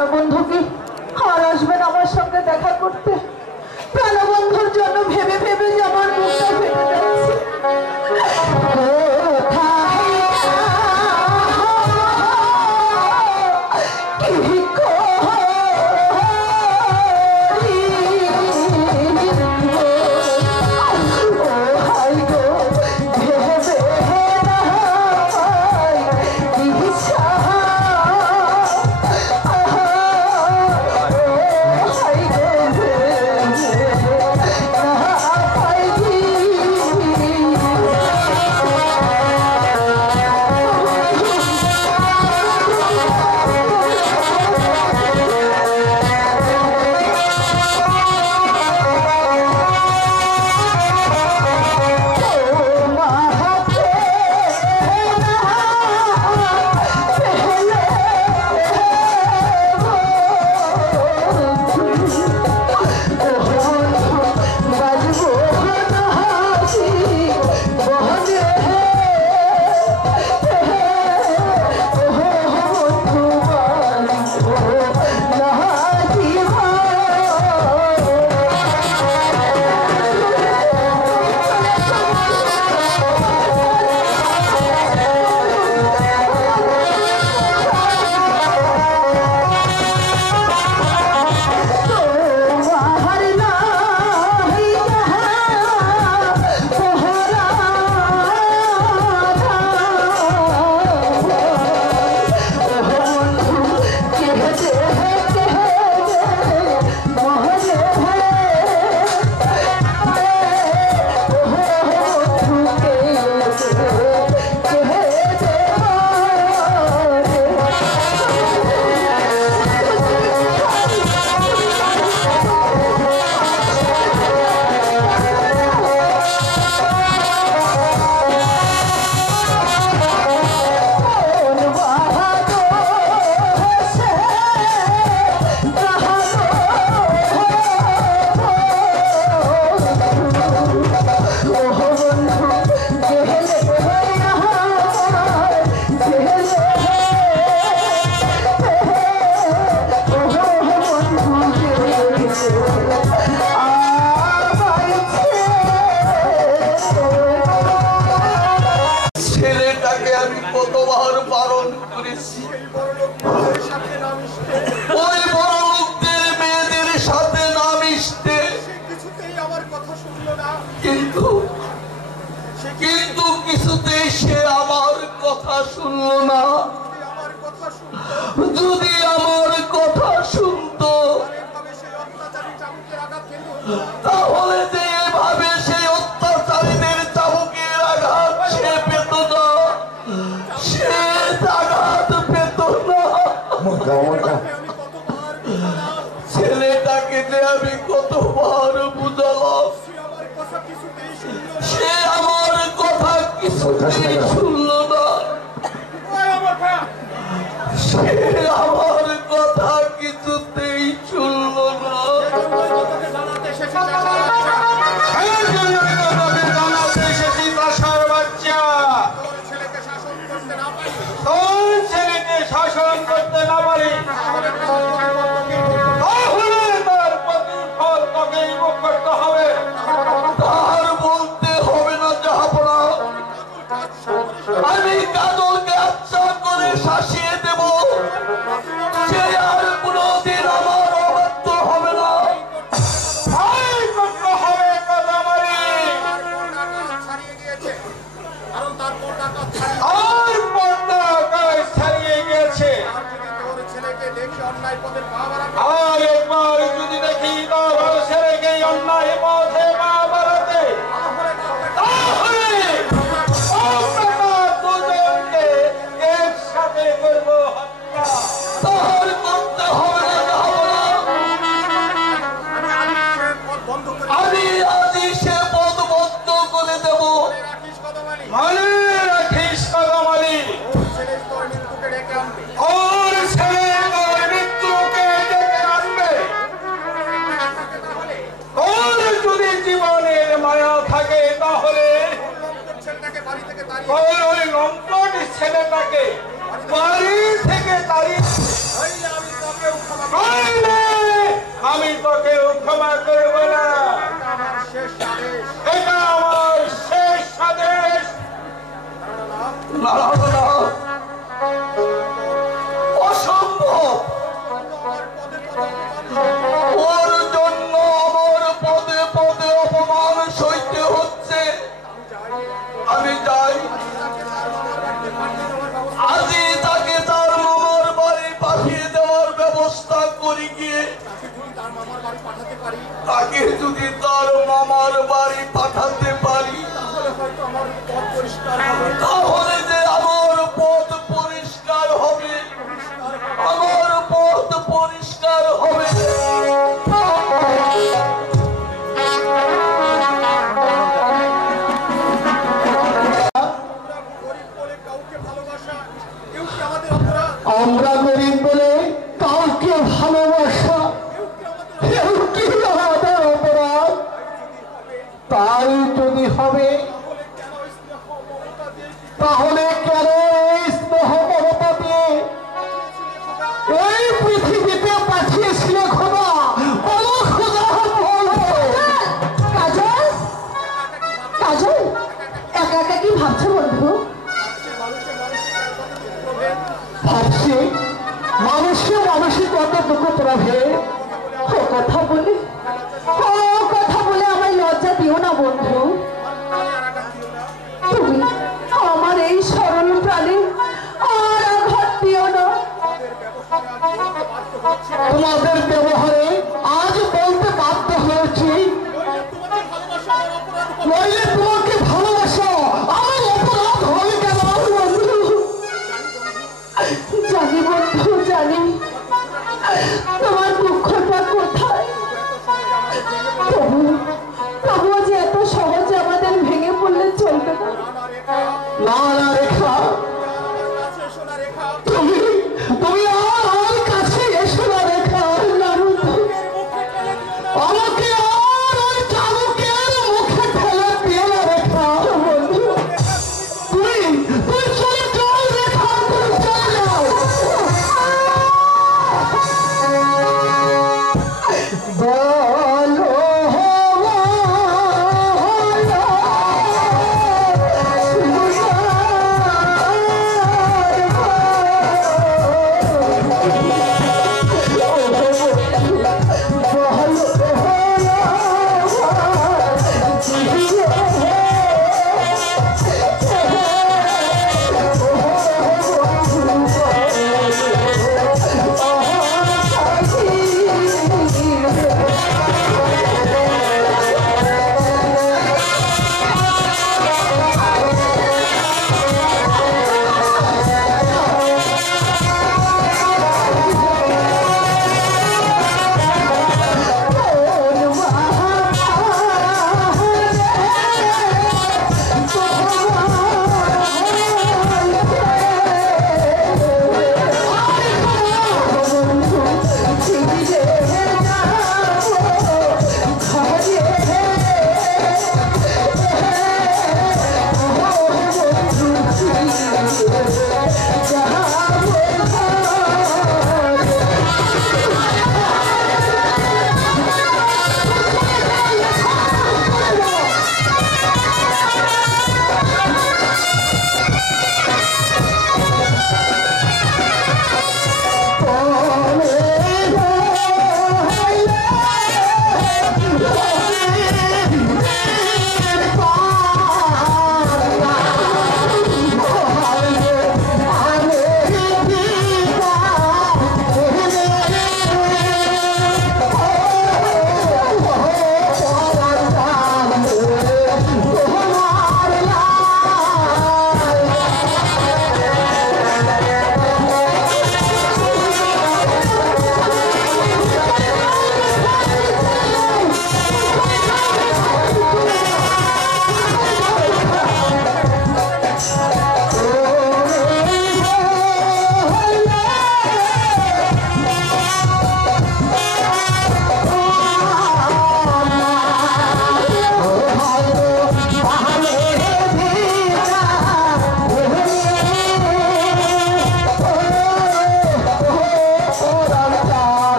প্রাণবন্ধু কি আর আসবেন আমার সঙ্গে দেখা করতে? প্রাণবন্ধুর জন্য ভেবে ভেবে যে আমার মুখটা ফেটে যাচ্ছে। और ছেলে তোর মৃত্যুকে তাকে যদি তার মামার বাড়ি পাঠাতে পারি তাহলে যে আমার পথ পরিষ্কার হবে, আমার পথ পরিষ্কার হবে। আমরা গরিব বলে কাউকে ভালোবাসা কেউ কি আমাদের অপরাধ? তাই যদি হবে তাহলে কেন স্নেহ মমতা দিয়ে এই পৃথিবীতে পাঠিয়েছিল খোদা? বলো খোদা, বলো। কাজল, কাজল, একা একা কি ভাবছো বন্ধু? ভাবছি মানুষে মানুষের কত দুঃখ প্রভে। ও কথা বলে, ও কথা বলে আমায় লজ্জা দিও না বন্ধু। তুমি আমার এই সরল প্রাণে আর আঘাত দিও না। তোমাদের ব্যবহারে আজ বলতে বাধ্য হয়েছি, নইলে তোমাকে ভালোবাসা আমার অপরাধ হবে কেন? বন্ধু, জানি বন্ধু, জানি তোমার দুঃখটা কোথায়। তবুও যে এত সহজে আমাদের ভেঙে পড়লে চলবে না। না না রেখা, তুমি তুমি আমার কাছে এসো না রেখা। না বন্ধু, আমাকে আর ওই চালকের মুখে ঠেলে দিও না রেখা। বন্ধু, তুমি তুমি চলে যাও রেখা, তুমি চলে যাও। বলো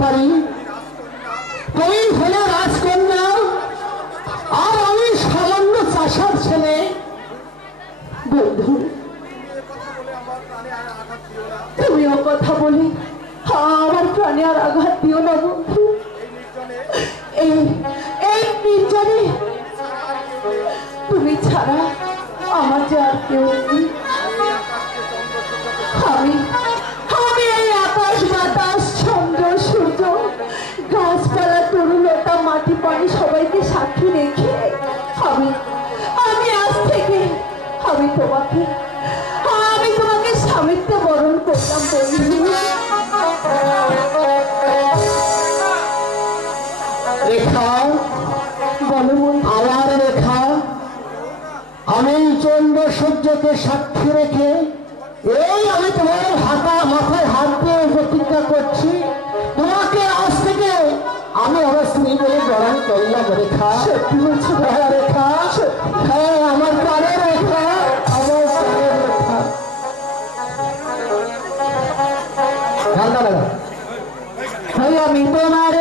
পারি তুমি হলে রাজকন্যা আর আমি সামান্য চাষার ছেলে। বন্ধু তুমিও কথা বলে আমার প্রাণে আর আঘাত দিও না বন্ধু। এই এই নির্জনে তুমি ছাড়া আমার যে আর কেউ নেই। আমি আমি এই আকাশ বাতাস চন্দ্র সূর্য গাছপালা তরুলতা মাটি পানি সবাইকে সাক্ষী রেখে আমি আমি আজ থেকে আমি তোমাকে স্বামীত্ব বরণ করলাম বন্ধু। রেখা বলো বন্ধু। আমার রেখা, আমি চন্দ্র সূর্যকে সাক্ষী রেখে এই আমি তোমার মাথায় হাত দিয়ে প্রতিজ্ঞা করছি, তোমাকে আজ থেকে আমি আমার স্ত্রী বলে গ্রহণ করলাম। রেখা সত্যি বলছো? হ্যাঁ রেখা, হ্যাঁ আমার প্রাণের রেখা, আমার প্রাণের রেখা। ঠান্ডা লাগা আমি তোমার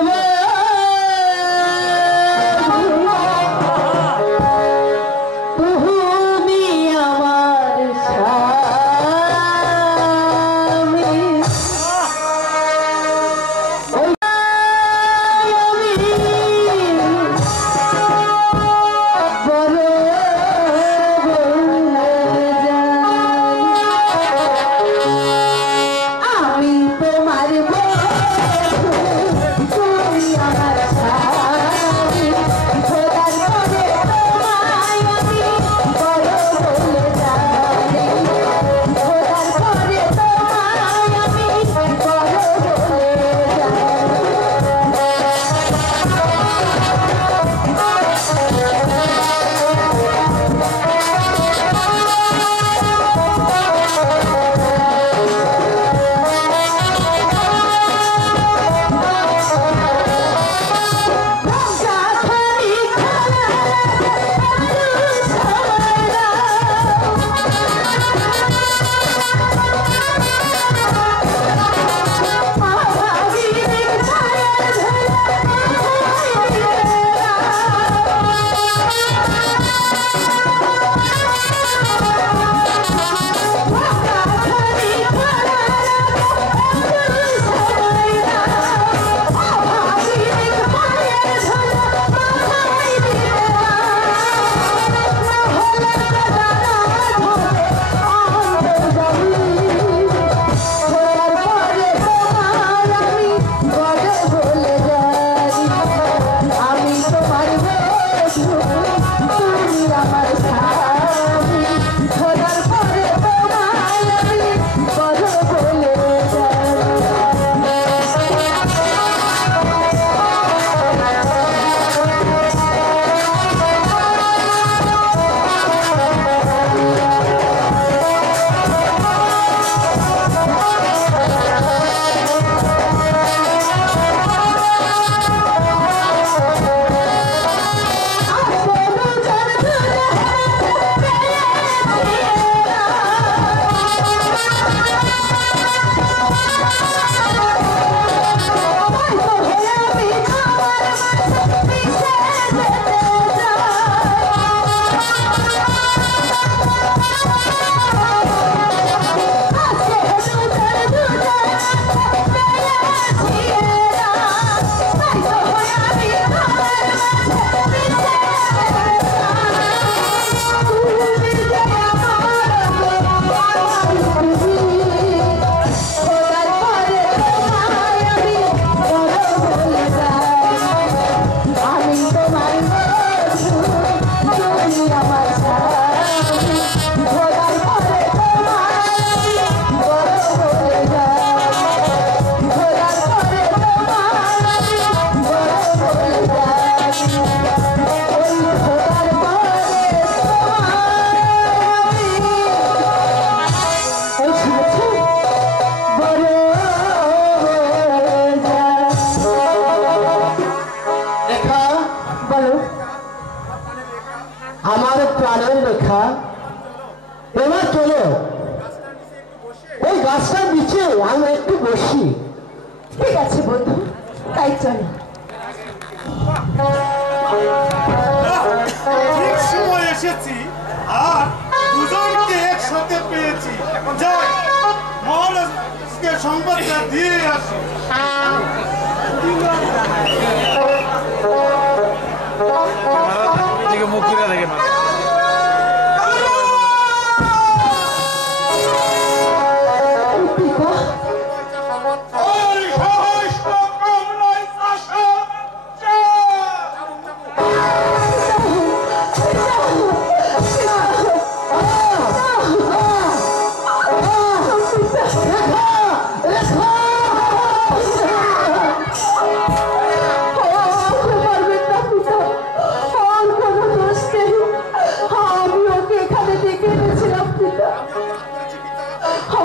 আমার প্রাণের রেখা, এবার চলো ওই গাছটার নিচে আমরা একটু বসি। ঠিক আছে বন্ধু। তাই চলো। ঠিক সময় এসেছি আর দুজনকে একসাথে পেয়েছি। যাই মহারাজকে সংবাদটা দিয়ে আসি। মুক্তিরা দেখে না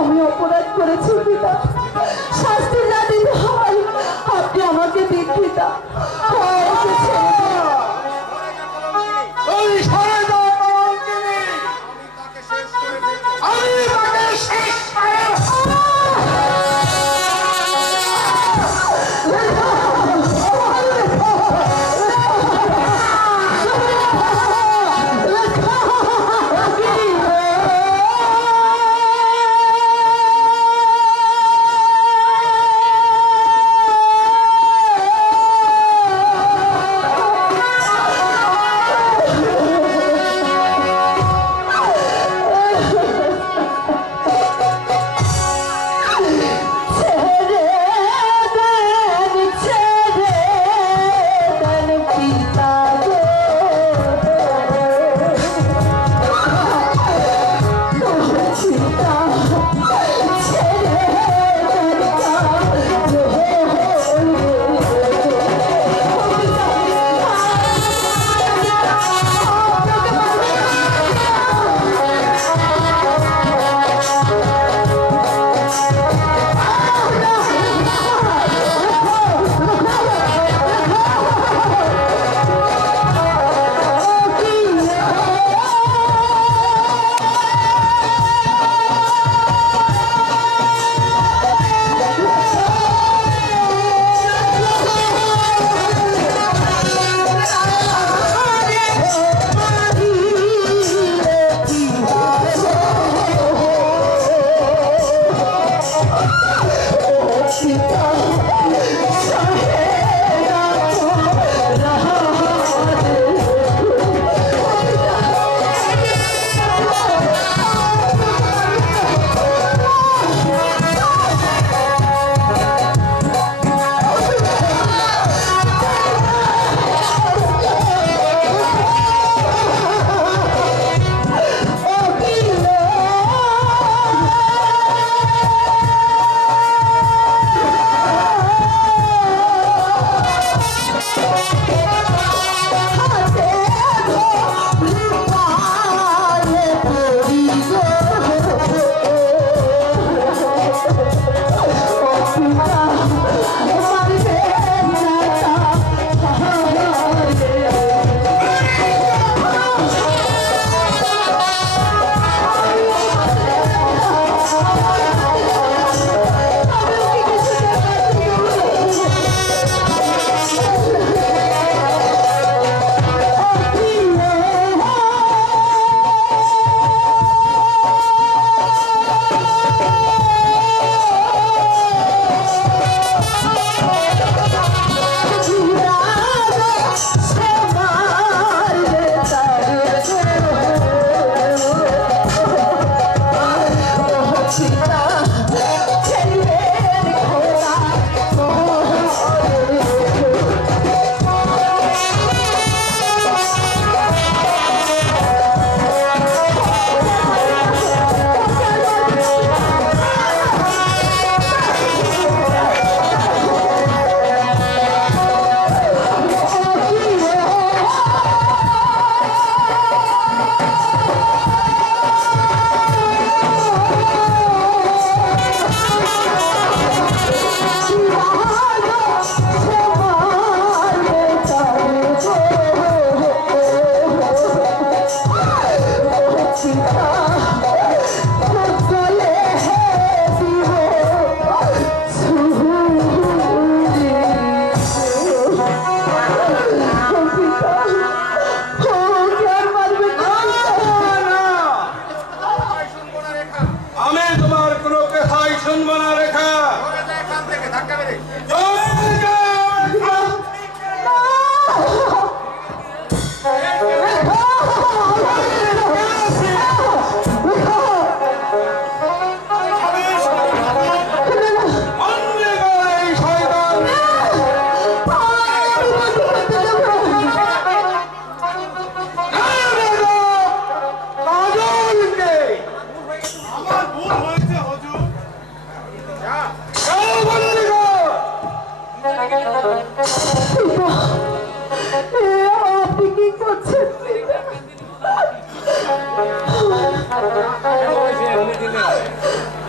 আমি অপরাধ করেছি পিতা, শাস্তি না দিতে হয় আপনি আমাকে দিন পিতা।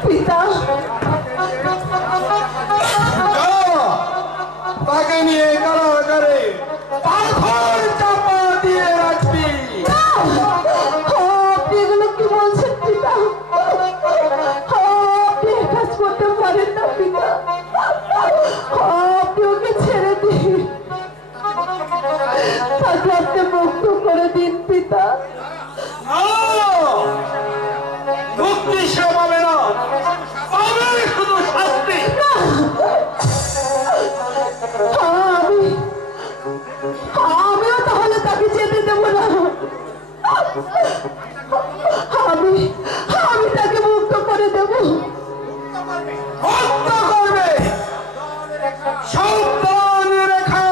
পিতা তাকে নিয়ে কারাগারে পাথর চাপা দিয়ে রাখবি। আপনি এগুলো কি বলছেন পিতা? আপনি এ কাজ করতে পারেন না পিতা, আপনি ওকে ছেড়ে দিন, তাকে আপনি মুক্ত করে দিন পিতা। মুক্তি সে পাবে না, পাবে শুধু শাস্তি। আমিও তাহলে তাকে যেতে দেব না, আমি তাকে মুক্ত করে দেব। মুক্ত করবে সাবধান রেখা,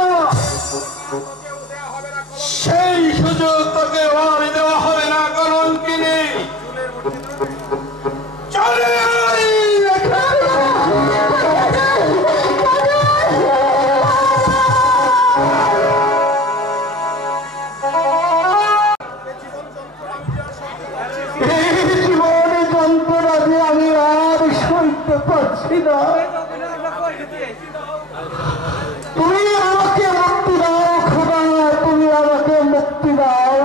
সেই সুযোগ তোকে আর দেওয়া হবে না। কলঙ্কিনী চলে আয় রেখা। জীবনে যন্ত্রণা যে আমি আর সইতে পারছি না। তুমি আমাকে মুক্তি দাও খোদা, তুমি আমাকে মুক্তি দাও।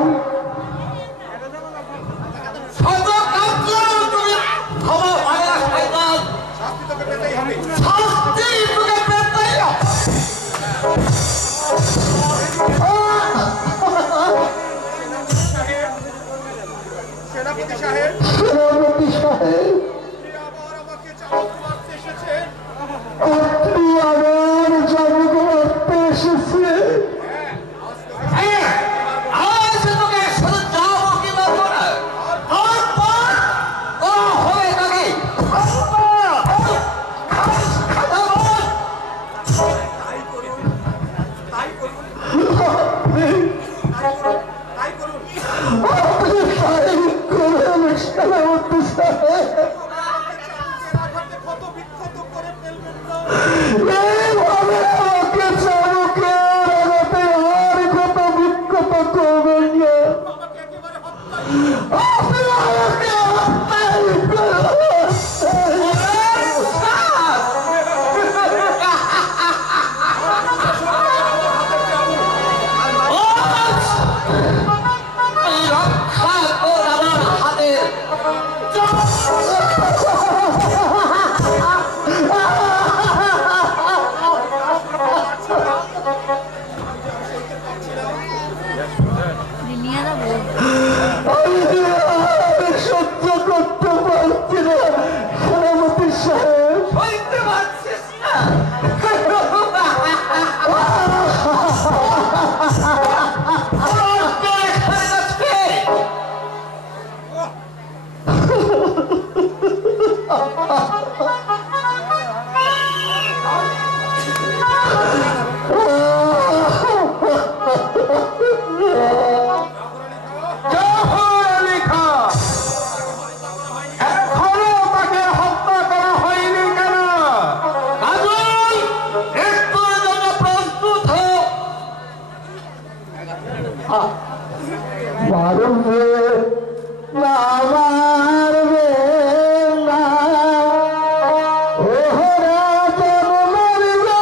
সেনাপতি সাহেব, সেনাপতি সাহেব, আপনি আমার জন্ম করতে এসেছে। সহ্য করতে পারছি না সেনাপতি সাহেব। মারবে না, মারবে না, ওহরা যেন মারবে না।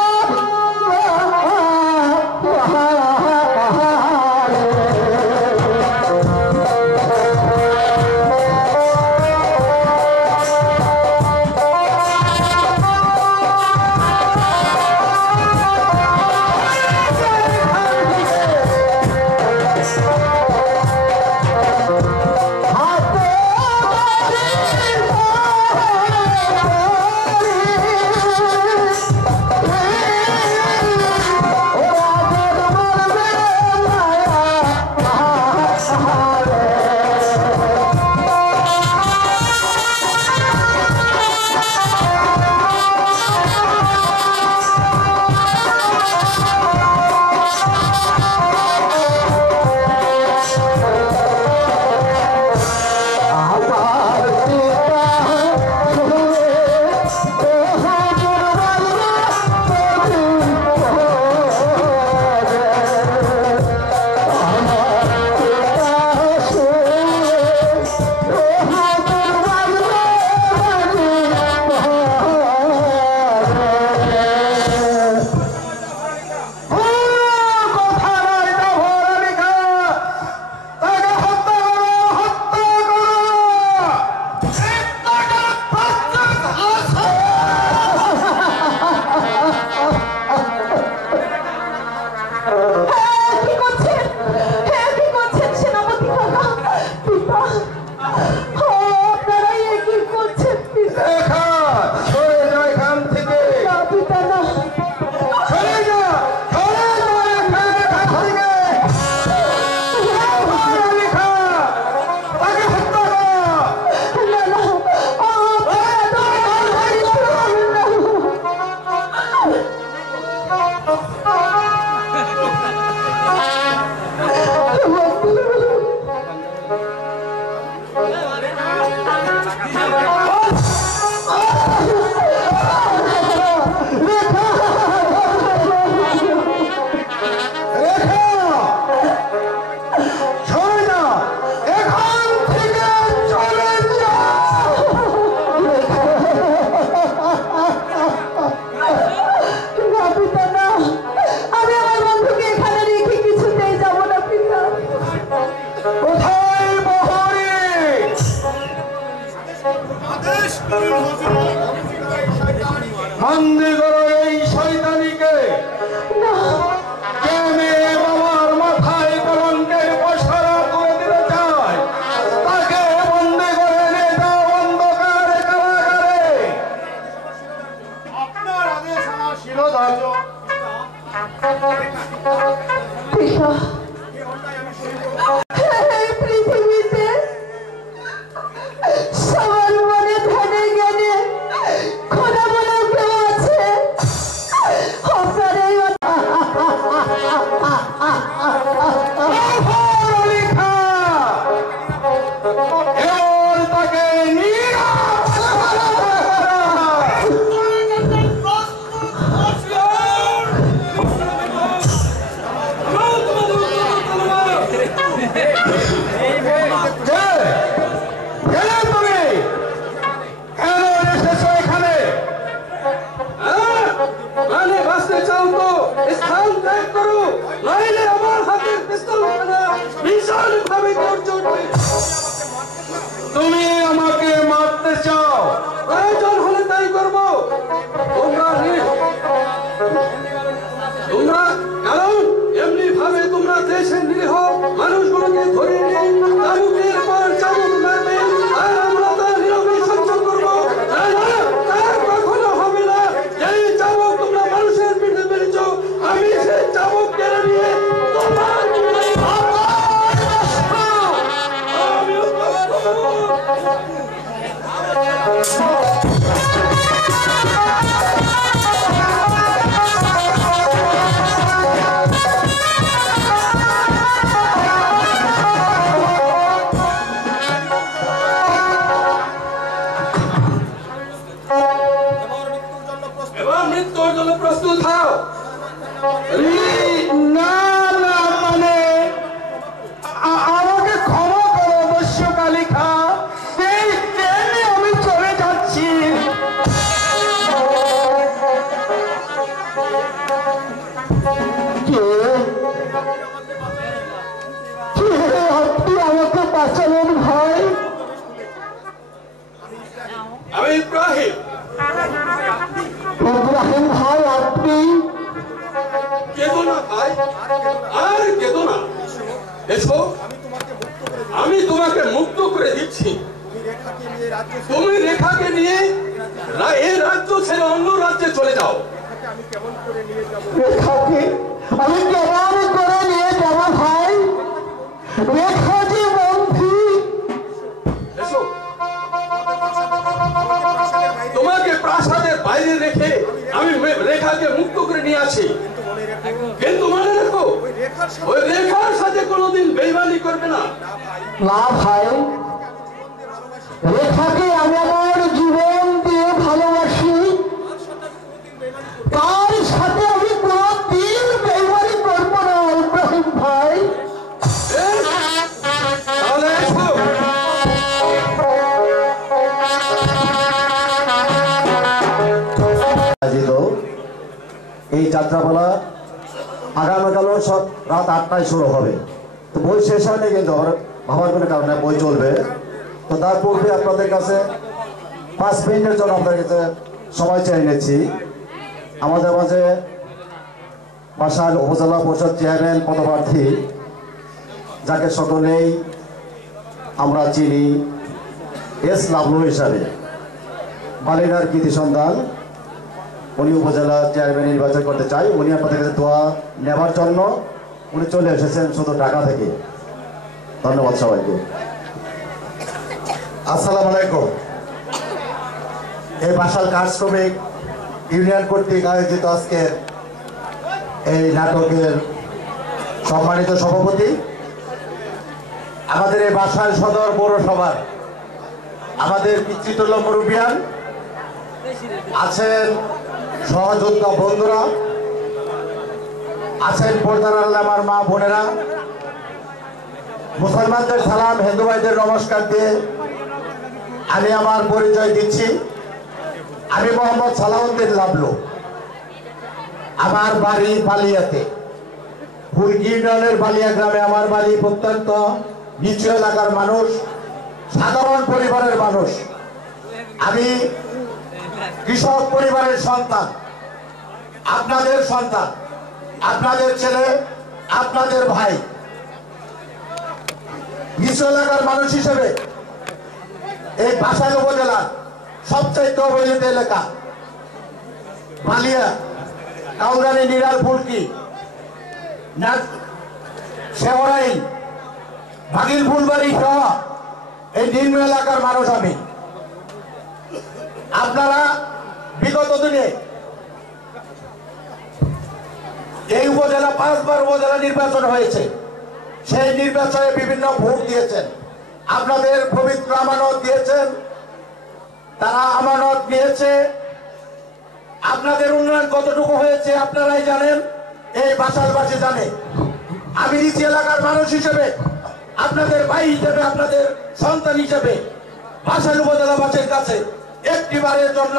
হাতে আপনারা এ কি করছেন পিতা? রেখা সরে যা এখান থেকে, না পিতা না, সরে যা, সরে যা রেখা, এখান থেকে। রেখা, তাকে হত্যা কর। না না, বন্দী করো এই শয়তানিকে। যে মেয়ে বাবার মাথায় কলঙ্কের পশরা তুলে দিতে চায়, তাকে বন্দী করে নিয়ে যাও অন্ধকারে কারাগারে। আপনার আদেশ আমার শিরোধার্য। পিতা, এই পৃথিবীতে সবার মনে ধ্যানে জ্ঞানে খোদা বলে কেউ আছে? আপনার এই লেখা এবার তাকে নিয়ে তুমি আমাকে মারতে চাও? প্রয়োজন হলে তাই করবো। তোমরা কারণ এমনি ভাবে তোমরা দেশের নিরীহ মানুষগুলোকে ধরে নিয়ে চাবুকের পর চাবুক মারবে, আর আমরা তা নীরবে সহ্য করবো। না না, তা কখনো হবে না। এই চাবুক তোমরা মানুষের পিঠে মেরেছ, আমি সেই চাবুক কেড়ে নিয়ে তোমার এবার মৃত্যুর জন্য প্রস্তুত হও। না না, মানে আমাকে ক্ষমা করো অবশ্য কালিকা, এই ট্রেনে আমি চলে যাচ্ছি। আপনি আমাকে বাঁচালেন ভাই। আমি ইব্রাহিম। ইব্রাহিম ভাই, আপনি কেঁদো না ভাই, আর কেঁদো না। এসো, আমি তোমাকে মুক্ত করে দিচ্ছি। তুমি রেখাকে নিয়ে এই রাজ্য ছেড়ে অন্য রাজ্যে চলে যাও। রেখাকে আমি কেমন করে নিয়ে যাবো ভাই? রেখা যে বন্ধু। এসো, তোমাকে প্রাসাদের বাইরে রেখে আমি রেখাকে মুক্ত করে নিয়ে আসি। কিন্তু মনে রেখো, ওই রেখার সাথে কোনোদিন বেইমানি করবে না। না ভাই, রেখাকে আমি আমার জীবন দিয়ে ভালোবাসি, তার সাথে আমি কোনদিন বেইমানি করবো না ইব্রাহিম ভাই। তাহলে এসো। এই যাত্রাপালা আগামীকালও সব রাত 8টায় শুরু হবে। তো বই শেষ হয়নি, কিন্তু ভাবার কোনো কারণে বই চলবে। তো তার পূর্বে আপনাদের কাছে 5 মিনিটের জন্য আপনাদের কাছে সময় চেয়ে নিচ্ছি। আমাদের মাঝে বাসাইল উপজেলা পরিষদ চেয়ারম্যান পদপ্রার্থী, যাকে সকলেই আমরা চিনি, এস লাভলু হিসাবে বালিনার কৃতি সন্তান উনি উপজেলা চেয়ারম্যান নির্বাচন করতে চাই। উনি আপনাদের কাছে দোয়া নেবার জন্য উনি চলে এসেছেন শুধু ঢাকা থেকে। ধন্যবাদ সবাইকে। আসসালামু আলাইকুম। এই বাসাল কাঠ শ্রমিক ইউনিয়ন কর্তৃক আয়োজিত আজকের এই নাটকের সম্মানিত সভাপতি, আমাদের এই বাসাল সদর পৌরসভার আমাদের পিতৃতুল্য মুরব্বিয়ান আছেন, সহযোদ্ধা বন্ধুরা আছেন, পর্দার আড়ালে আমার মা বোনেরা, মুসলমানদের সালাম, হিন্দু ভাইদের নমস্কার দিয়ে আমি আমার পরিচয় দিচ্ছি। আমি মোহাম্মদ সালাউদ্দিন লাভলু। আমার বাড়ি বালিয়াতে, হুলকি ইউনিয়নের বালিয়া গ্রামে আমার বাড়ি। প্রত্যন্ত নিচু এলাকার মানুষ, সাধারণ পরিবারের মানুষ। আমি কৃষক পরিবারের সন্তান, আপনাদের সন্তান, আপনাদের ছেলে, আপনাদের ভাই। নিচু এলাকার মানুষ হিসেবে এই বাসাইল উপজেলার সবচাইতে অবহেলিত এলাকা বালিয়া, কাউরানি, নিরাল, ফুলকি, শেওড়াইল, ভাগিল, ফুলবাড়ি সহ এই নিম্ন এলাকার মানুষ আমি। আপনারা বিগত দিনে এই উপজেলা 5 বার উপজেলা নির্বাচন হয়েছে, সেই নির্বাচনে বিভিন্ন ভোট দিয়েছেন, আপনাদের পবিত্র আমানত দিয়েছেন, তারা আমানত নিয়েছে। আপনাদের উন্নয়ন কতটুকু হয়েছে আপনারাই জানেন, এই বাসালবাসী জানে। আমি নিচু এলাকার মানুষ হিসেবে, আপনাদের ভাই হিসেবে, আপনাদের সন্তান হিসেবে বাসাইল উপজেলাবাসীর কাছে একটিবারের জন্য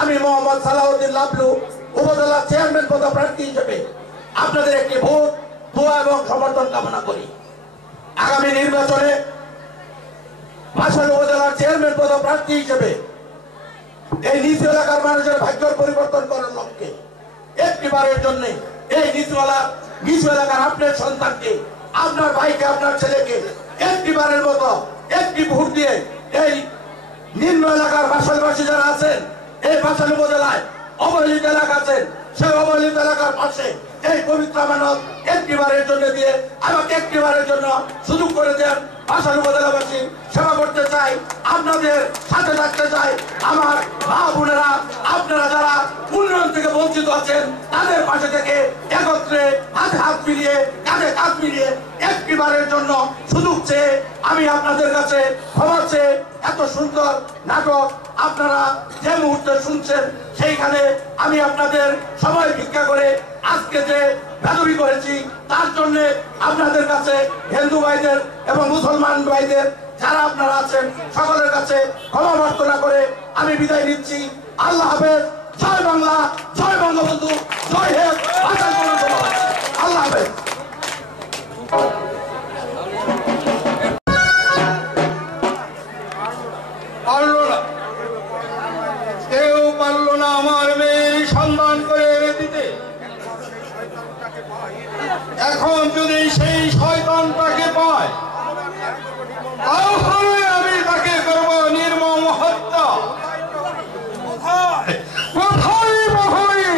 আমি মোহাম্মদ সালাউদ্দিন লাভলু উপজেলা চেয়ারম্যান পদপ্রার্থী হিসেবে আপনাদের একটি ভোট, দোয়া এবং সমর্থন কামনা করি। আগামী নির্বাচনে বাসাইল উপজেলার চেয়ারম্যান পদপ্রার্থী হিসেবে এই নিচু এলাকার মানুষের ভাগ্যের পরিবর্তন করার লক্ষ্যে একটিবারের জন্য এই নিচু এলাকার আপনার সন্তানকে, আপনার ভাইকে, আপনার ছেলেকে একটিবারের মতো একটি ভোট দিয়ে এই নিম্ন এলাকার বাসাইলবাসী যারা আছেন, এই বাসাইল উপজেলায় অবহেলিত এলাকা আছেন, সেই অবহেলিত এলাকার পাশে এই পবিত্র আমানত একটিবারের জন্য দিয়ে আমাকে একটিবারের জন্য সুযোগ করে দেন। বাসাইল উপজেলাবাসী সেবা করতে চাই, আপনাদের সাথে থাকতে চাই। আমার মা বোনেরা, আপনারা যারা উন্নয়ন থেকে বঞ্চিত আছেন, তাদের পাশে থেকে একত্রে হাতে হাত মিলিয়ে, কাঁধে কাঁধ মিলিয়ে একটিবারের জন্য সুযোগ চেয়ে আমি আপনাদের কাছে ক্ষমা চেয়ে এত সুন্দর নাটক আপনারা যে মুহূর্তে শুনছেন, সেইখানে আমি আপনাদের সময় ভিক্ষা করে আজকে যে বেদবি করেছি তার জন্য আপনাদের কাছে, হিন্দু ভাইদের এবং মুসলমান ভাইদের যারা আপনারা আছেন, সকলের কাছে ক্ষমা প্রার্থনা করে আমি বিদায় নিচ্ছি। আল্লাহ হাফেজ। জয় বাংলা, জয় বঙ্গবন্ধু, জয় হে বাসাইল পৌরসভা। আল্লাহ হাফেজ। কেউ পারল না আমার মেয়ের সন্ধান করে এনে দিতে। এখন যদি সেই শয়তানটাকে পায়, তাহলে আমি তাকে করব নির্মম হত্যা। কোথায় প্রহরী?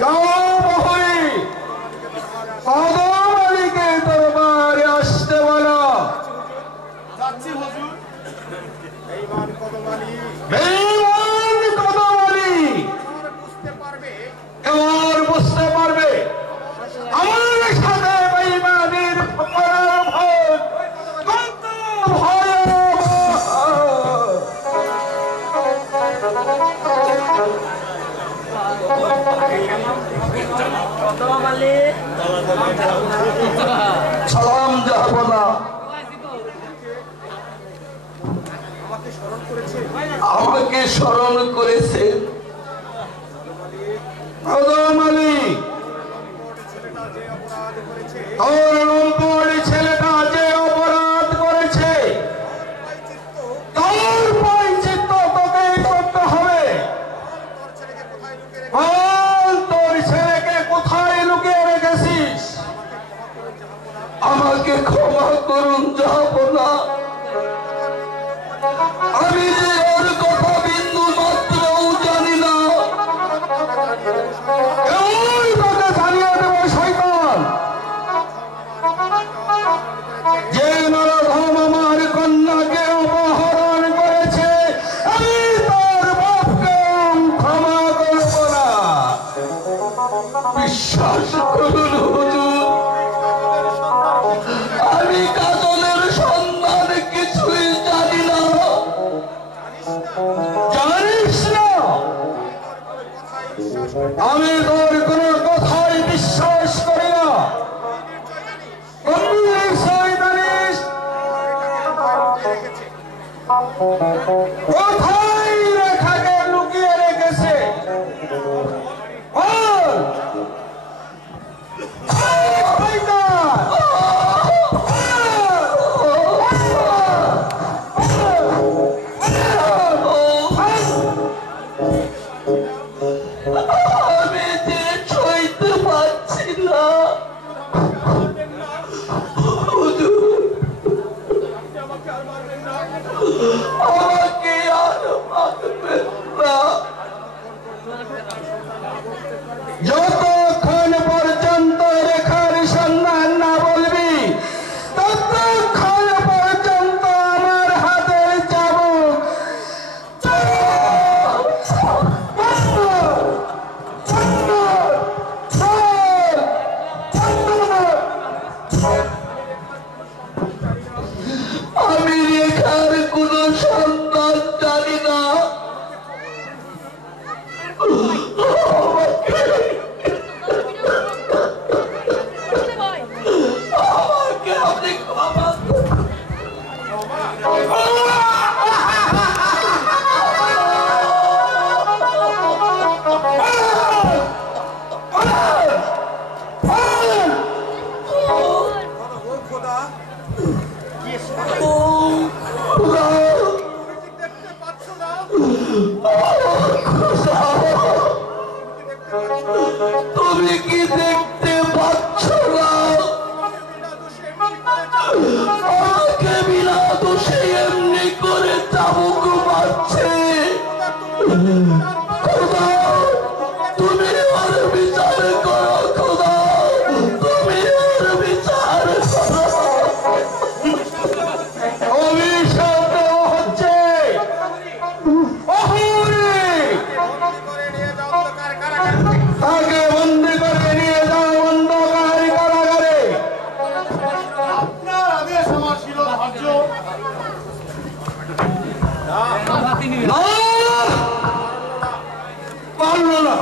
যাও প্রহরী, কদম আলীকে দরবারে আসতে বলো। যাচ্ছি হুজুর। বেঈমান কদম আলী বেঈমান কদম আলী বুঝতে পারবে, এবার বুঝতে পারবে আমার সাথে বেঈমানির করার ভোগ কত ভয়াবহ। সালাম যাব না, আমাকে স্মরণ করেছে কদম আলী। তোর লম্পট ছেলেটা যে অপরাধ করেছে, তোর পরিচিত তোকেই করতে হবে। বল, তোর ছেলেকে কোথায় লুকিয়ে রেখেছিস? আমাকে ক্ষমা করুন যাব কোথায় রেখাকে লুকিয়ে রেখেছে? বল। আমি যে সইতে পারছি না হুজুর, আমাকে আর মারবেন না। যতক্ষণ পর্যন্ত রেখার সন্ধান না বলবি ততক্ষণ পর্যন্ত আমার হাতের চাবুক আমি রেখার কোন সন্তান জানি না। আমাকে আপনি ক্ষমা করুন। খোদা দেখতে পাচ্ছ না? তুমি কি দেখতে পাচ্ছ না? আমাকে বিনা দোষে এমনি করে চাবুক মারছে। খোদা, তুমি আর বিচার করো। খোদা, তুমি আর বিচার করো। অভিশাপ দেওয়া হচ্ছে। তাকে বন্দি করে নিয়ে যাও অন্ধকার কারাগারে। আপনার আদেশ আমার শিরোধার্য। না, পারল না।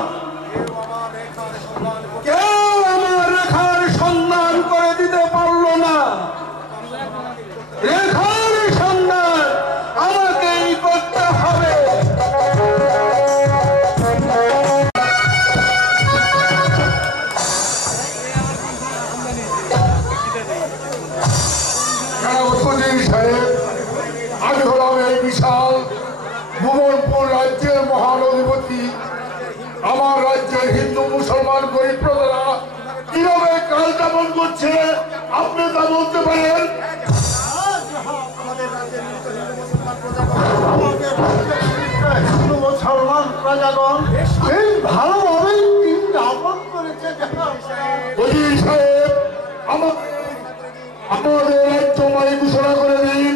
কেউ আমার রেখার সন্ধান করে দিতে পারলো না। রেখার সন্ধান আমাকেই করতে হবে। সাহেব, আমি হলাম এই বিশাল ভুবনপুর রাজ্যের মহান অধিপতি। আমার রাজ্যের হিন্দু মুসলমান গরিব প্রজারা কিভাবে কাল যাপন করছে আপনি তা বলতে পারেন? মুসলমান প্রজাগণ বেশ ভালোভাবেই দিন যাপন করেছে। অজির সাহেব, আমাদের রাজ্যময় ঘোষণা করে দিন,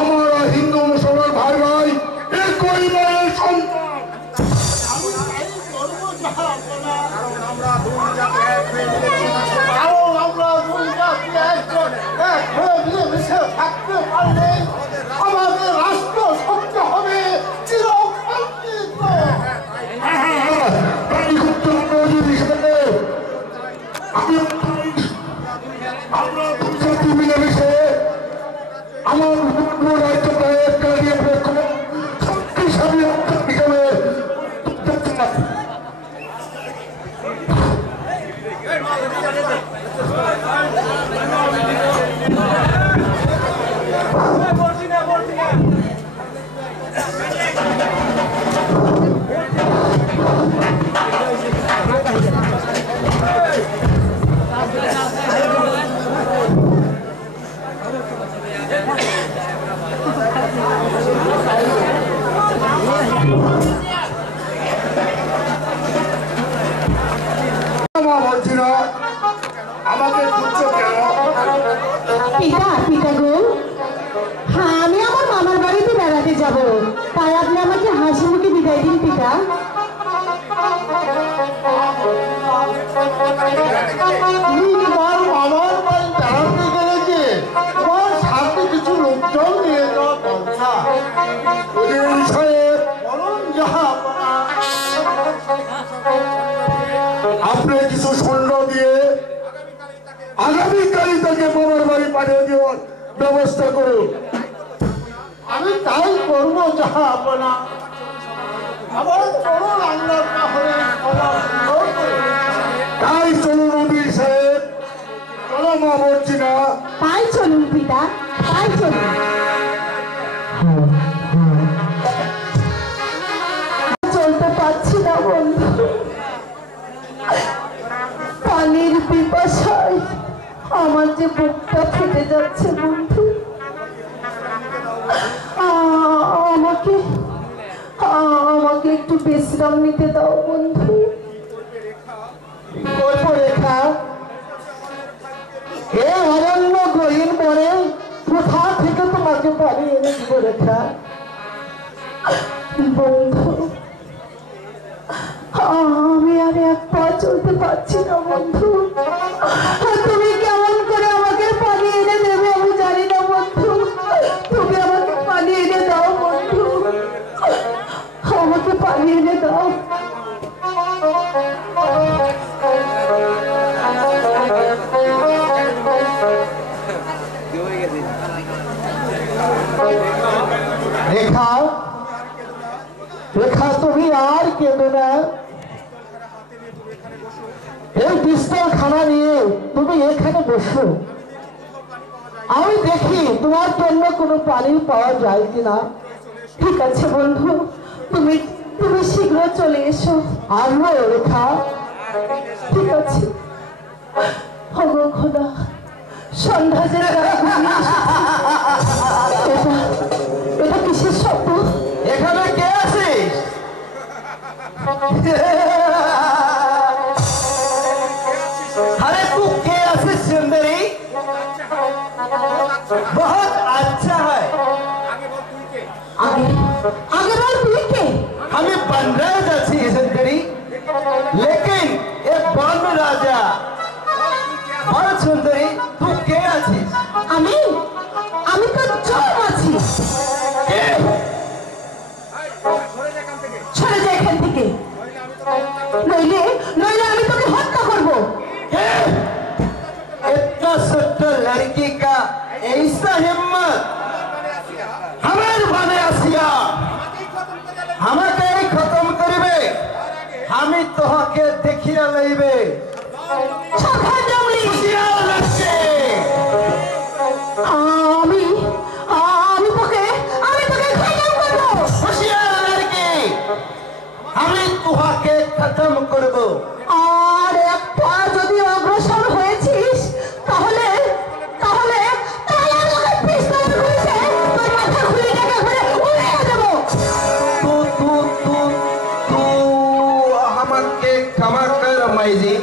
আমরা হিন্দু মুসলমান ভাই ভাই একই মায়ের সন্তান। আমাদের রাষ্ট্র শক্ত হবে আমরা মিলেমিশে আমার রাজ্যটা একটা শক্তিশালী হিসাবে আমাকে খুঁজছো কেন? পিতা, পিতা গো, হ্যাঁ, আমি আমার মামার বাড়িতে বেড়াতে যাব, তাই আপনি আমাকে হাসি মুখে বিদায় দিন পিতা। আমার বাড়ি বেড়াতে গেলে যে তোমার সাথে কিছু লোকজন নিয়ে যাওয়া দরকার। আপনি কিছু সৈন্য দিয়ে আগামীকালই তাকে মামার বাড়ি পাঠিয়ে দেওয়ার ব্যবস্থা করুন। আমি তাই করবো জাহাপনা। আমার বড় রান্নার তাহলে তাই চলুন উকিল সাহেব, চলো মা বলছি না। তাই চলুন পিতা, তাই চলুন। চলতে পারছি না বন্ধু, পানির পিপাসায় আমার যে বুকটা ফেটে যাচ্ছে বন্ধু। আমাকে আমাকে একটু বিশ্রাম নিতে দাও বন্ধু। রেখা এ অরণ্য গহীন পরে কোথা থেকে তোমাকে পানি এনে দিব রেখা? বন্ধু আমি আর এক পা চলতে পারছি না বন্ধু। তুমি কেমন করে আমাকে পানি এনে দেবে আমি জানি না বন্ধু। তুমি আমাকে পানি এনে দাও বন্ধু, আমাকে পানি এনে দাও। রেখা রেখা তুমি আর কেঁদো না। এই বিস্তর খানা নিয়ে তুমি এখানে বসো, আমি দেখি তোমার জন্য কোনো পানি পাওয়া যায় কিনা। ঠিক আছে বন্ধু, তুমি তুমি শীঘ্র চলে এসো। আসবো রেখা। ঠিক আছে। ওগো খোদা, সন্ধ্যা যে এটা কিসের শব্দ? এখানে কে আছিস? अरे तू के आसिस सुंदरी? बहुत अच्छा है। आगे आगे बोल, तू के? हमें बन रहे जाती है सुंदरी, लेकिन ये बन राजा बहुत सुंदरी। तू के आसिस? আমি আমি তো জম আছি। के? সরে যা এখান থেকে, নইলে নইলে আমি তোকে হত্যা করবো। इतना छोटा लड़की का ऐसा हिम्मत हमारे बने आसिया हमें खत्म करिबे, हमें तोहके देखिया लइबे। সখা জঙ্গলি, होशियार लड़के, আমি আমি তোকে খতম করবো। होशियार लड़के, हमें तोहके खत्म करबो। আর এক পা যদি অগ্রসর হয়েছিস তাহলে তাহলে তাহলে আমাকে পিস্তল ঘুরিয়ে তোর মাথা খুলিটাকে ঘুরে উড়িয়ে দেবো। तू तू तू तू हमके क्षमा कर माईजी।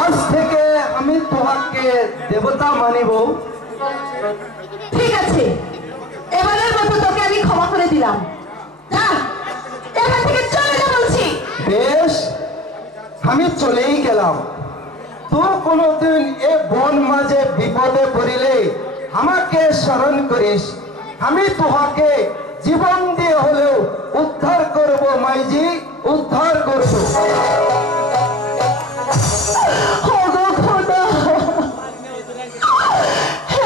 आज থেকে আমি তোমাকে দেবতা মানিব। ঠিক আছে, এবারের মতো তোকে আমি ক্ষমা করে দিলাম। যা এখান থেকে চলে যা বলছি। বেশ, আমি চলেই গেলাম। তো কোনদিন এ বন মাঝে বিপদে পড়িলে আমাকে স্মরণ করিস, আমি তোমাকে জীবন দিয়ে হলেও উদ্ধার করব মাইজি, উদ্ধার করব। ওগো খোদা,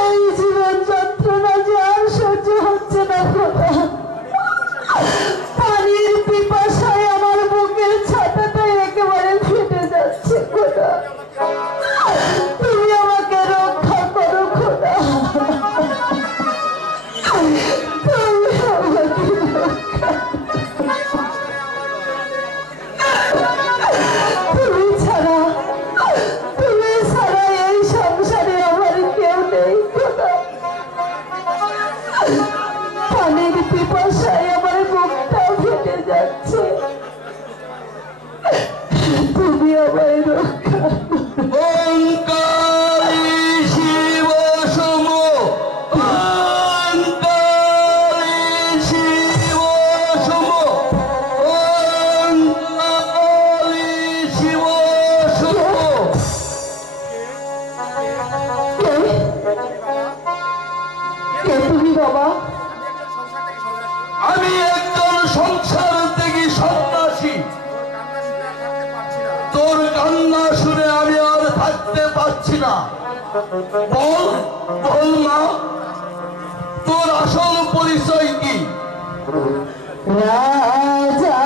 এই জীবন যন্ত্রণা যে আর সহ্য হচ্ছে না খোদা। পানির পিপাসায় আমার বুকের ছাতাটাই একেবারে ফেটে যাচ্ছে খোদা। তুমি আমাকে রক্ষা করো খোদা, তুমি আমাকে রক্ষা তুমি ছাড়া এই সংসারে আমার কেউ নেই খোদা। পানির পিপাসায় আমার বুকটা ফেটে যাচ্ছে, তুমি আমায় রক্ষা ওঙ্কারি শিব সম, ওঙ্কারি শিব সম, ওঙ্কারি শিব সম। কে তুমি বাবা? আমি একজন সংসার থেকে সন্ন্যাসী। তোর কান্না শুনে আমি আর থাকতে পারছি না। বল বল মা, তোর আসল পরিচয় কি? রাজা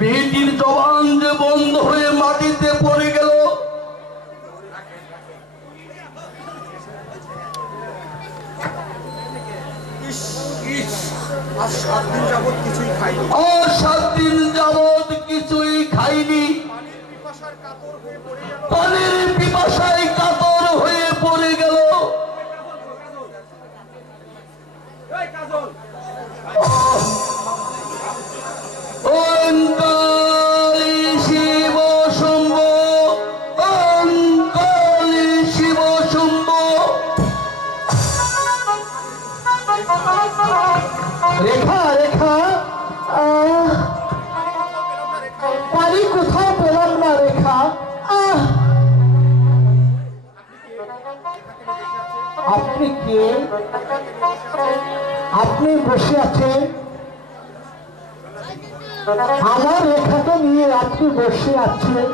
মেয়েটির জবান যে বন্ধ হয়ে মাটিতে পড়ে গেল। আর 7 দিন যাবত কিছুই খাইনি। আর 7 দিন যাবত কিছুই খাইনি। পানির পিপাসায় কাতর হয়ে পড়ে গেল। অঙ্কালি শিব শম্ভ, অঙ্কালি শিব শম্ভ। রেখা রেখা পানি কোথাও পেলাম না রেখা। আপনি কে? আপনি বসে আছেন আমার রেখাকে নিয়ে, আপনি বসে আছেন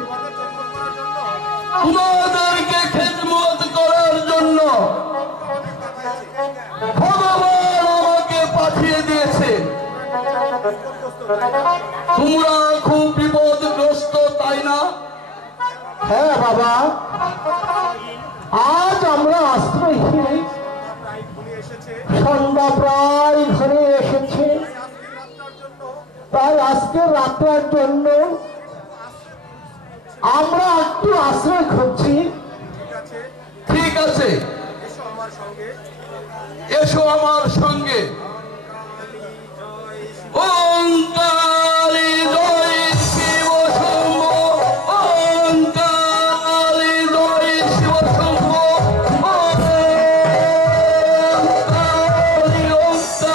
তোমাদেরকে খেদমত করার জন্য ভগবান আমাকে পাঠিয়ে দিয়েছে। তোমরা খুব বিপদগ্রস্ত, তাই না? হ্যাঁ বাবা, আজ আমরা আশ্রয়হীন, সন্ধ্যা প্রায় ঘরে এসেছে, তাই আজকের রাতটার জন্য আমরা একটু আশ্রয় খুঁজছি। ঠিক আছে, এসো আমার সঙ্গে। ওঙ্কালি জয় শিব শম্ভ, ওঙ্কালি জয় শিব শম্ভ, ওঙ্কালি ওঙ্কালি।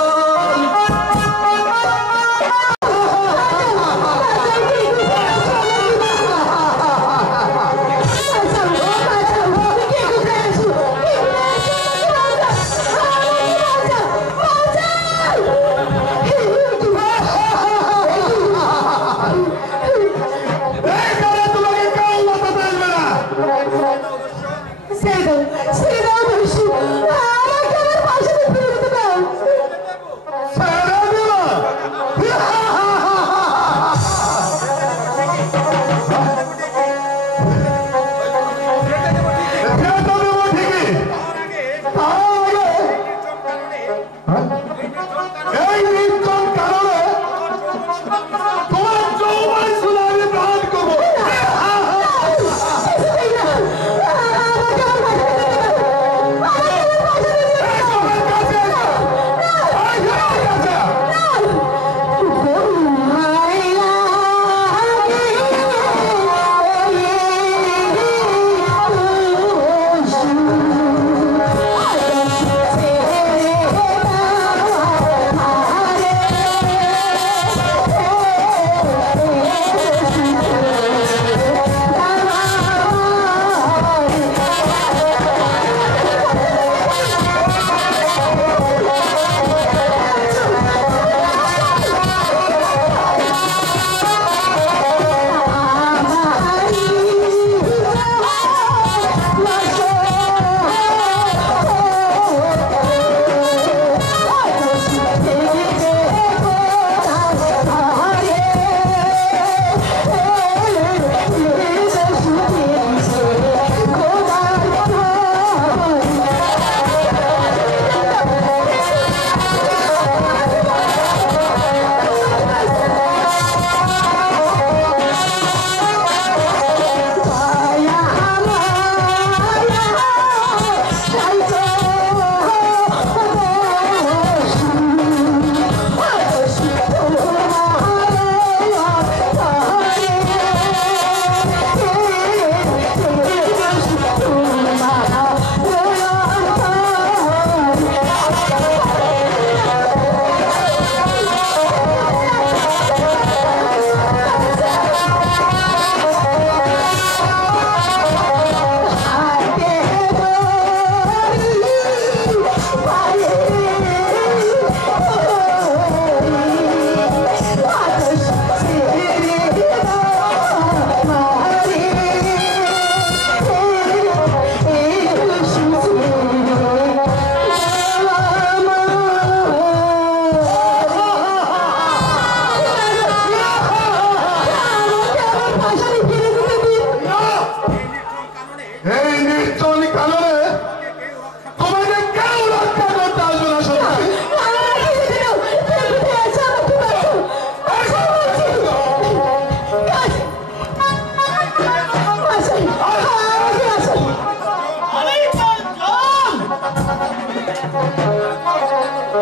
রাজা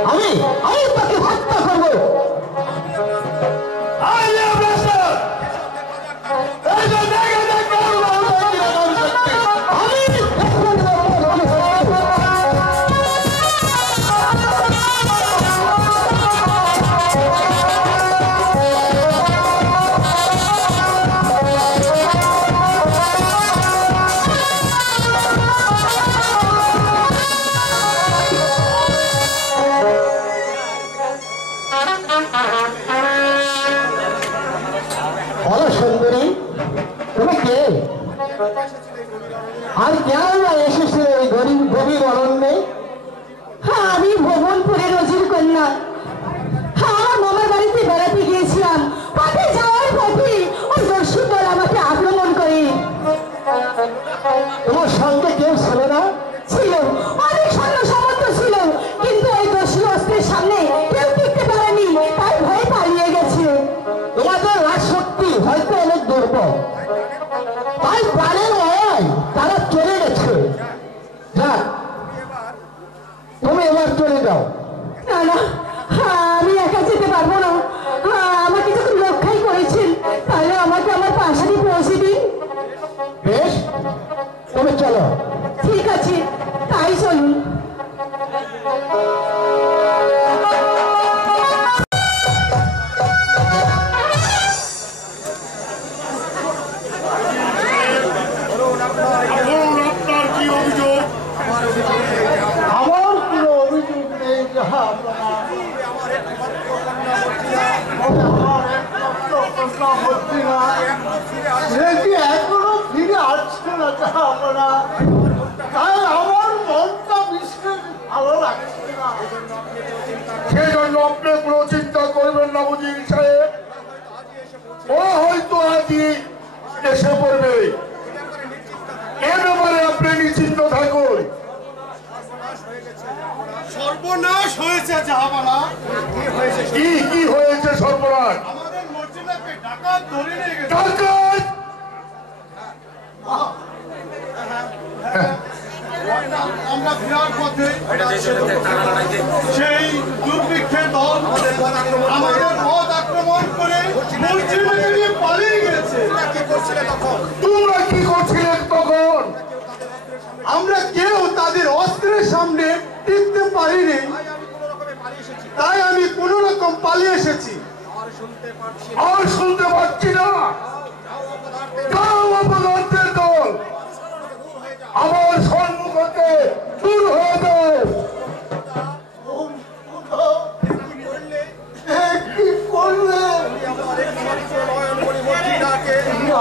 আমি তাকে হত্যা করবো। বলো সুন্দরী, তুমি কে আর কেন এসেছে ওই গভীর অরণ্যে? হ্যাঁ, আমি ভুবনপুরে রোজির কন্যা। হ্যাঁ, আমার মামার বাড়িতে বেড়াতে গিয়েছিলাম। পথে যাওয়ার পথে ওই দস্যু দল আমাকে আক্রমণ করে। তোমার সঙ্গে কেউ ছিল না? ছিল, অনেক সৈন্য সামর্থ্য ছিল, কিন্তু ওই দস্যু অস্ত্রের সামনে কেউ টিকতে পারেনি, তাই ভয়ে পালিয়ে গেছে। তোমাদের রাজশক্তি হয়তো অনেক দুর্বল, তাই প্রাণের ভয় তারা চলে গেছে। যাক, তুমি এবার চলে যাও। না না, আমি একা যেতে পারবো না। আমাকে যখন রক্ষাই করেছেন, তাহলে আমাকে আমার পাশারি পৌঁছে দিন। বেশ, তুমি চলো। ঠিক আছে, তাই চলুন। আপনার কি অভিযোগ? আমার কোনো অভিযোগ নেই জাহাপনা। এখনো ফিরে আসছে না জাহাপনা, তাই আমার মনটা বিশেষ ভালো লাগছে না। সেই জন্য আপনি কোনো চিন্তা করবেন না উজির সাহেব, ও হয়তো আজই এসে পড়বে। এ ব্যাপারে আপনি নিশ্চিন্ত থাকুন। সর্বনাশ হয়েছে জাহাপানা। কি হয়েছে সর্বনাশ? আমাদের মর্জিনাকে ডাকাত ধরে নিয়ে গেছে। ডাকাত! আমরা ফেরার পথে সেই দুর্ভিক্ষের দল আমাদের পথ আক্রমণ করে মর্জিনাকে নিয়ে পালিয়ে গেছে। তোমরা কি করছিলেন তখন? আমরা কেউ তাদের অস্ত্রের সামনে টিকতে পারিনি, তাই আমি কোন রকম পালিয়ে এসেছি। আর শুনতে পাচ্ছি না। যাও অপদার্থের দল, আমার সম্মুখ হতে দূর হয়ে যাও। কি করলে?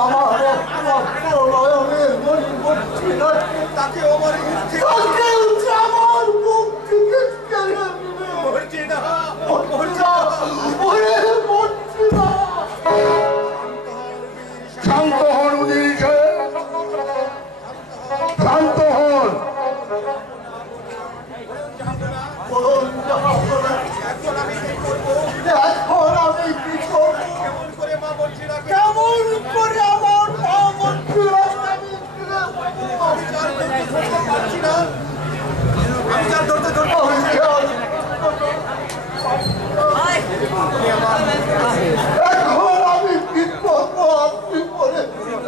আমার একমাত্র নয়নের মণিমূর্তিটাকে তাকে আমার মুখ থেকে আমার মুখ থেকে কেড়ে নিলে। মর্জিনা, ওরে মর্জিনা! শান্ত হন উজির সাহেব, শান্ত হন। এখন আমি কি করবো? কেমন করে আমার মা মন্দিরাকে আমি ফিরে পাবো? এখন আমি কি করবো? আপনি বলে দিন।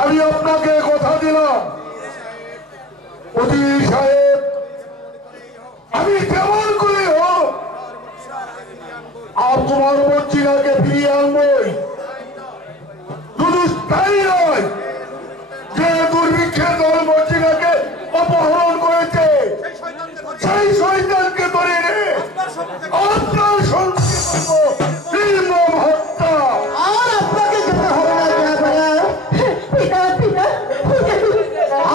আমি আপনাকে কথা দিলাম উজির সাহেব, আমি কেমন করে হোক আর তোমার মর্জিনাকে ফিরিয়ে আনবই। শুধু তাই নয়, যে দুর্ভিক্ষের দল মর্জিনাকে অপহরণ করেছে, সেই শয়তানকে ধরে এনে আপনার সংক্ষিপ্ত নির্মম হত্যা। আর আপনাকে যেতে হবে না জাহাপনা। পিতা পিতা,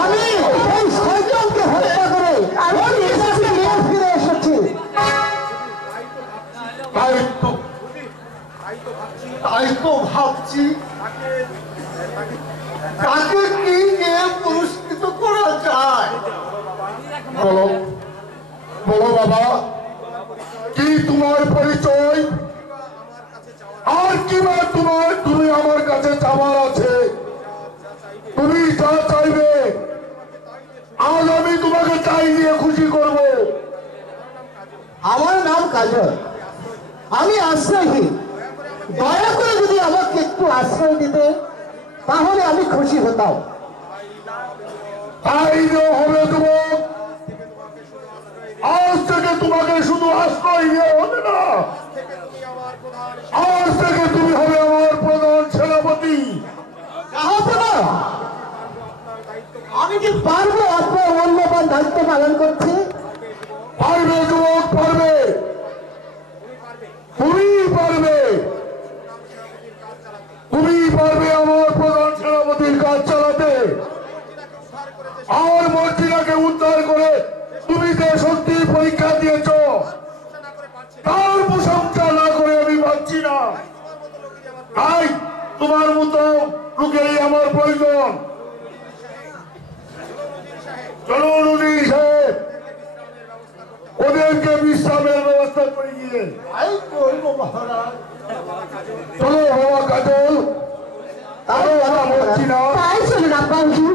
আমি এই ছয়জনকে হত্যা করে ওর কাছে নিয়ে ফিরে এসেছি। তাই তো ভাবছি তাকে কি নিয়ে পুরস্কৃত করা যায়। বলো বলো বাবা, কি তোমার পরিচয়? আর কি বা তুমি আমার কাছে চাওয়ার আছে? তুমি যা চাইবে আজ আমি তোমাকে চাই দিয়ে খুশি করব। আমার নাম কাজল, আমি আশ্রয়হীন। দয়া করে যদি আমাকে একটু আশ্রয় দিতে তাহলে আমি খুশি হতাম। তাই হবে যুবক, আজ থেকে তোমাকে শুধু আশ্রয় দিয়ে হবে না, আজ থেকে তুমি হবে আমার প্রধান সেনাপতি। আমি কি পারবো আপনার মূল্যবান দায়িত্ব পালন করতে? পারবে যুবক, পারবে, তুমি পারবে, তুমি পারবে আমার প্রধান সেনাপতির কাজ চালাতে। আমার মর্জিনাকে উদ্ধার করে তুমি যে শক্তির পরীক্ষা দিয়েছ তার প্রশংসা না করে আমি পাচ্ছি না। তাই তোমার মতো লোকেরই আমার প্রয়োজন। চলো নদীর সাহেব, ওদেরকে বিশ্রামের ব্যবস্থা করে গিয়ে চলো বাবা কাজল, আরো মর্জিনা। তাই চলুন আব্বা হুজুর।